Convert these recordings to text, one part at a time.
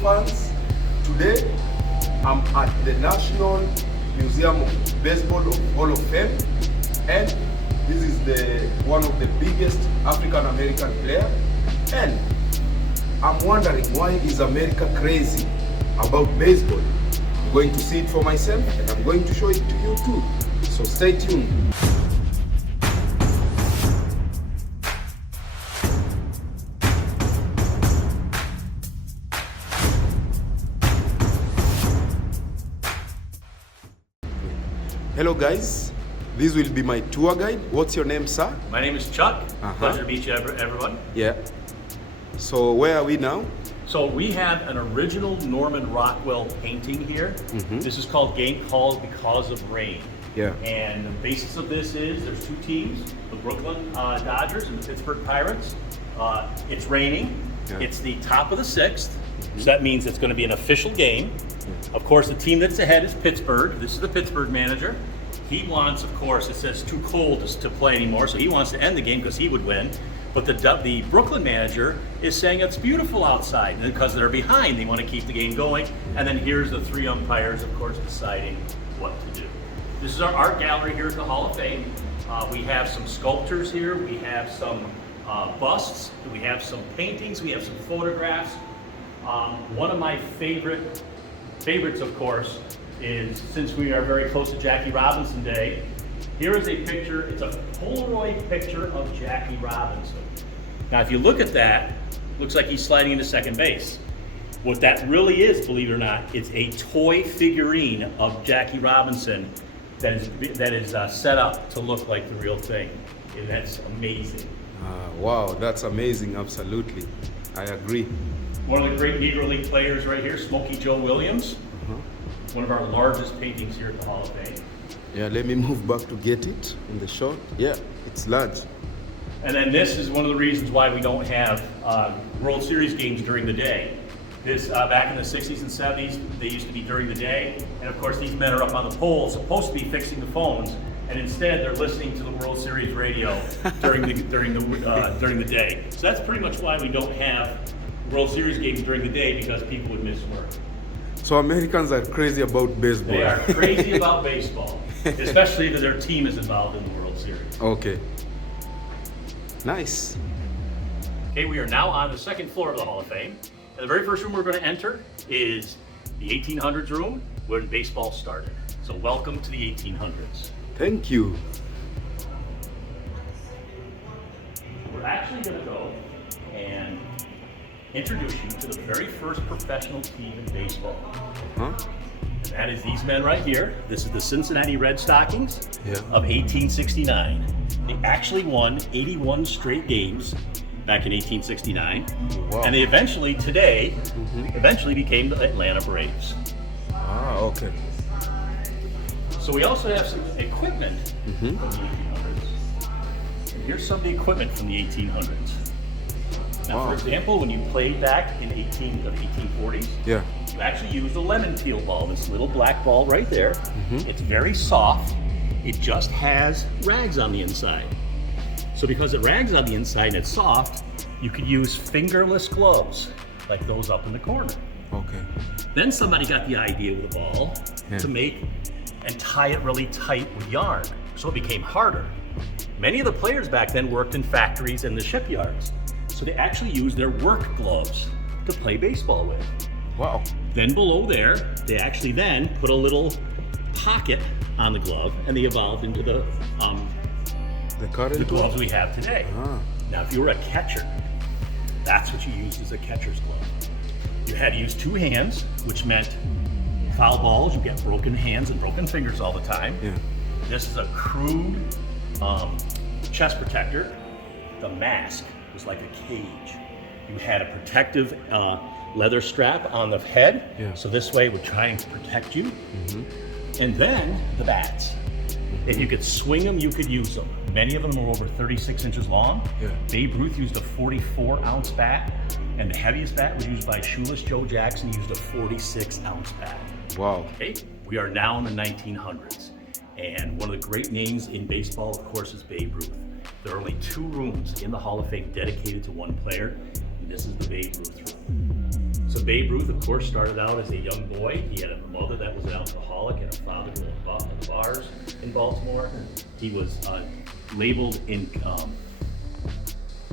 fans. Today, I'm at the National Museum of Baseball Hall of Fame, and this is one of the biggest African American player. And I'm wondering, why is America crazy about baseball? I'm going to see it for myself, and I'm going to show it to you too. So stay tuned. Hello guys, this will be my tour guide. What's your name, sir? My name is Chuck. Pleasure to meet you, everyone. Yeah. So where are we now? So we have an original Norman Rockwell painting here. This is called Game Called Because of Rain. Yeah. And the basis of this is there's two teams, the Brooklyn Dodgers and the Pittsburgh Pirates. It's raining. Yeah. It's the top of the sixth. So that means it's going to be an official game. Of course, the team that's ahead is Pittsburgh. This is the Pittsburgh manager. He wants, of course, it says too cold to play anymore, so he wants to end the game because he would win. But the Brooklyn manager is saying it's beautiful outside, and because they're behind, they want to keep the game going. And then here's the three umpires, of course, deciding what to do. This is our art gallery here at the Hall of Fame. We have some sculptures here. We have some busts. We have some paintings. We have some photographs. One of my favorites, of course, is, since we are very close to Jackie Robinson Day, here is a picture. It's a Polaroid picture of Jackie Robinson. Now, if you look at that, looks like he's sliding into second base. What that really is, believe it or not, it's a toy figurine of Jackie Robinson that is set up to look like the real thing. And that's amazing. Wow, that's amazing, absolutely. I agree. One of the great Negro League players right here, Smokey Joe Williams. One of our largest paintings here at the Hall of Fame. Yeah, let me move back to get it in the shot. Yeah, it's large. And then this is one of the reasons why we don't have World Series games during the day. This, back in the 60s and 70s, they used to be during the day. And of course, these men are up on the pole, supposed to be fixing the phones. And instead, they're listening to the World Series radio during the day. So that's pretty much why we don't have World Series games during the day, because people would miss work. So Americans are crazy about baseball. They are crazy about baseball, especially if their team is involved in the World Series. Okay. Nice. Okay, we are now on the second floor of the Hall of Fame. And the very first room we're going to enter is the 1800s room, where baseball started. So welcome to the 1800s. Thank you. We're actually going to go and introduce you to the very first professional team in baseball. And that is these men right here. This is the Cincinnati Red Stockings of 1869. They actually won 81 straight games back in 1869. Wow. And they eventually became the Atlanta Braves. Okay. So we also have some equipment from the 1800s. And here's some of the equipment from the 1800s. Now, for example, when you played back in the 1840s, you actually used a lemon peel ball, this little black ball right there. It's very soft. It just has rags on the inside. So because it rags on the inside and it's soft, you could use fingerless gloves, like those up in the corner. Okay. Then somebody got the idea with a ball to make and tie it really tight with yarn, so it became harder. Many of the players back then worked in factories and the shipyards. So they actually used their work gloves to play baseball with. Wow. Then below there, they actually then put a little pocket on the glove, and they evolved into the gloves we have today. Now, if you were a catcher, that's what you used as a catcher's glove. You had to use two hands, which meant foul balls, you get broken hands and broken fingers all the time. This is a crude chest protector. The mask was like a cage. You had a protective leather strap on the head, so this way it would try and protect you. And then the bats. If you could swing them, you could use them. Many of them were over 36 inches long. Babe Ruth used a 44-ounce bat, and the heaviest bat was used by shoeless Joe Jackson, used a 46-ounce bat. Wow. Okay, we are now in the 1900s, and one of the great names in baseball, of course, is Babe Ruth. There are only two rooms in the Hall of Fame dedicated to one player, and this is the Babe Ruth room. So Babe Ruth, of course, started out as a young boy. He had a mother that was an alcoholic and a father who owned bars in Baltimore. He was labeled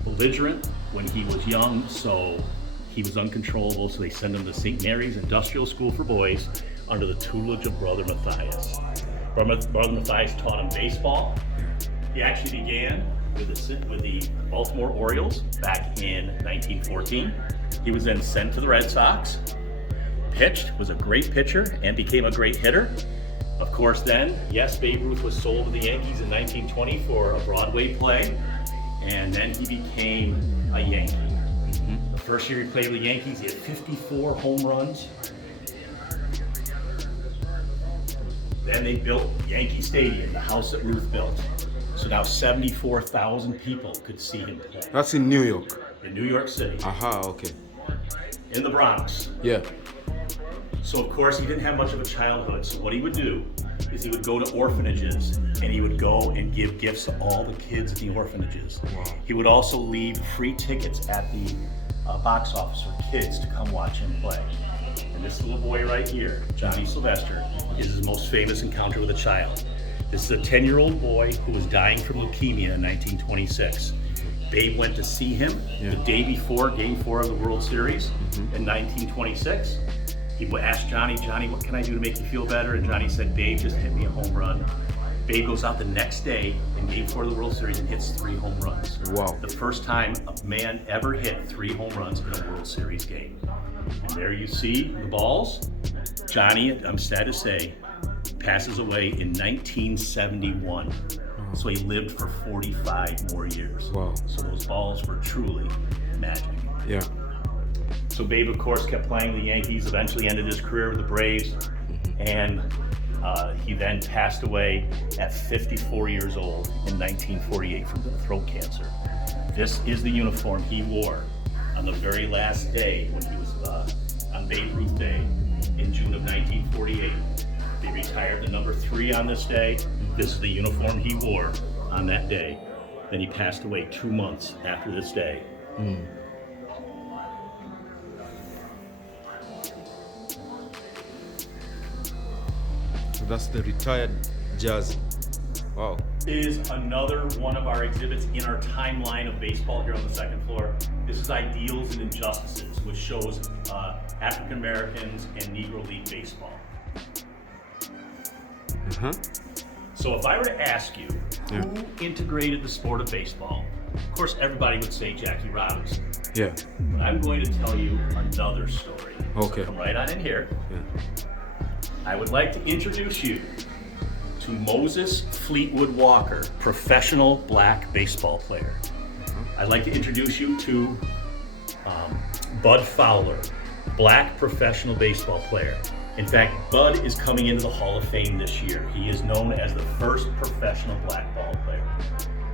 belligerent when he was young, so he was uncontrollable, so they sent him to St. Mary's Industrial School for Boys under the tutelage of Brother Matthias. Brother Matthias taught him baseball. He actually began with the Baltimore Orioles back in 1914. He was then sent to the Red Sox, pitched, was a great pitcher, and became a great hitter. Of course then, yes, Babe Ruth was sold to the Yankees in 1920 for a Broadway play, and then he became a Yankee. The first year he played with the Yankees, he had 54 home runs. Then they built Yankee Stadium, the house that Ruth built. So now 74,000 people could see him play. That's in New York. In New York City. Aha, okay. In the Bronx. Yeah. So of course he didn't have much of a childhood. So what he would do is he would go to orphanages and he would go and give gifts to all the kids in the orphanages. Wow. He would also leave free tickets at the box office for kids to come watch him play. And this little boy right here, Johnny Sylvester, is his most famous encounter with a child. This is a 10-year-old boy who was dying from leukemia in 1926. Babe went to see him the day before Game 4 of the World Series in 1926. He asked Johnny, what can I do to make you feel better? And Johnny said, Babe, just hit me a home run. Babe goes out the next day in Game 4 of the World Series and hits 3 home runs. Wow. The first time a man ever hit 3 home runs in a World Series game. And there you see the balls. Johnny, I'm sad to say, passes away in 1971. So he lived for 45 more years. Wow. So those balls were truly magic. Yeah. So Babe, of course, kept playing the Yankees, eventually ended his career with the Braves, and he then passed away at 54 years old in 1948 from throat cancer. This is the uniform he wore on the very last day when he was on Babe Ruth Day in June of 1948. They retired the number 3 on this day. This is the uniform he wore on that day. Then he passed away 2 months after this day. So that's the retired jersey. Wow. Is another one of our exhibits in our timeline of baseball here on the second floor. This is Ideals and Injustices, which shows African Americans and Negro League baseball. So if I were to ask you, who integrated the sport of baseball? Of course, everybody would say Jackie Robinson. Yeah. But I'm going to tell you another story. Okay. So come right on in here. Yeah. I would like to introduce you to Moses Fleetwood Walker, professional black baseball player. I'd like to introduce you to Bud Fowler, black professional baseball player. In fact, Bud is coming into the Hall of Fame this year. He is known as the first professional black ball player.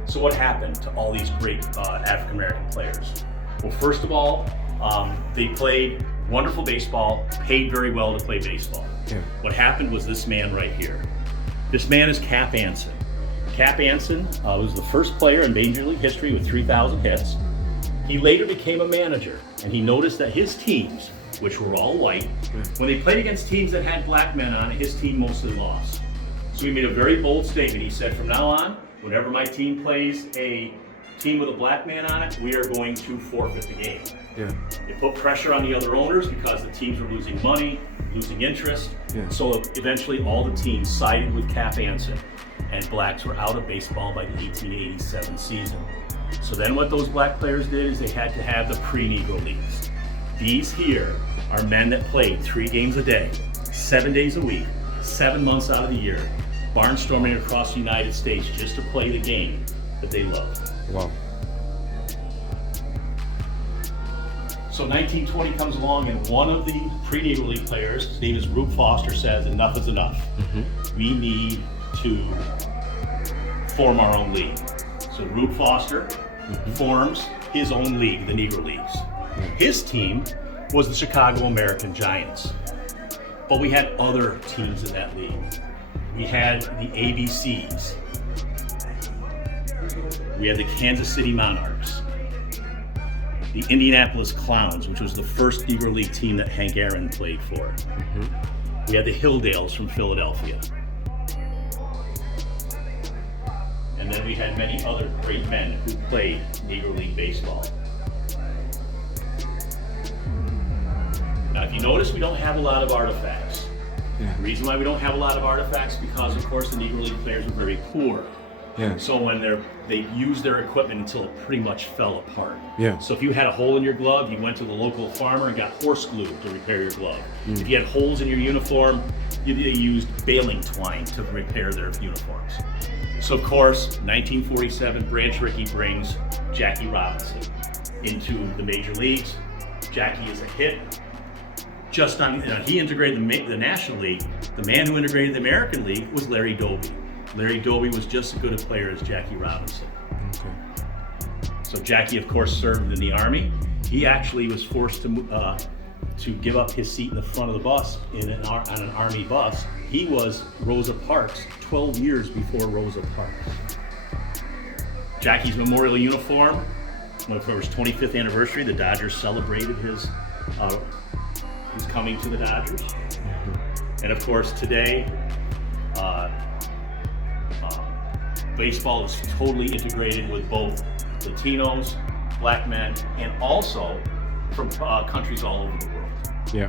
So what happened to all these great African American players? Well, first of all, they played wonderful baseball, paid very well to play baseball. Yeah. What happened was this man right here. This man is Cap Anson. Cap Anson was the first player in Major League history with 3,000 hits. He later became a manager, and he noticed that his teams, which were all white, when they played against teams that had black men on it, his team mostly lost. So he made a very bold statement. He said, from now on, whenever my team plays a team with a black man on it, we are going to forfeit the game. Yeah. It put pressure on the other owners because the teams were losing money, losing interest. Yeah. So eventually all the teams sided with Cap Anson, and blacks were out of baseball by the 1887 season. So then what those black players did is they had to have the pre-Negro leagues. These here are men that played 3 games a day, 7 days a week, 7 months out of the year, barnstorming across the United States just to play the game that they loved. Wow. So 1920 comes along, and one of the pre-Negro League players, his name is Ruth Foster, says enough is enough. We need to form our own league. So Ruth Foster forms his own league, the Negro Leagues. His team was the Chicago American Giants. But we had other teams in that league. We had the ABCs. We had the Kansas City Monarchs. the Indianapolis Clowns, which was the first Negro League team that Hank Aaron played for. We had the Hilldales from Philadelphia. And then we had many other great men who played Negro League baseball. Now, if you notice, we don't have a lot of artifacts. Yeah. The reason why we don't have a lot of artifacts because, of course, the Negro League players were very poor. Yeah. So when they used their equipment until it pretty much fell apart. Yeah. So if you had a hole in your glove, you went to the local farmer and got horse glue to repair your glove. If you had holes in your uniform, they used baling twine to repair their uniforms. So of course, 1947, Branch Rickey brings Jackie Robinson into the major leagues. Jackie is a hit. Just on, he integrated the National League. The man who integrated the American League was Larry Doby. Larry Doby was just as good a player as Jackie Robinson. Okay. So Jackie, of course, served in the Army. He actually was forced to give up his seat in the front of the bus on an Army bus. He was Rosa Parks 12 years before Rosa Parks. Jackie's memorial uniform, for his 25th anniversary, the Dodgers celebrated his coming to the Dodgers. And of course, today, baseball is totally integrated with both Latinos, black men, and also from countries all over the world. Yeah.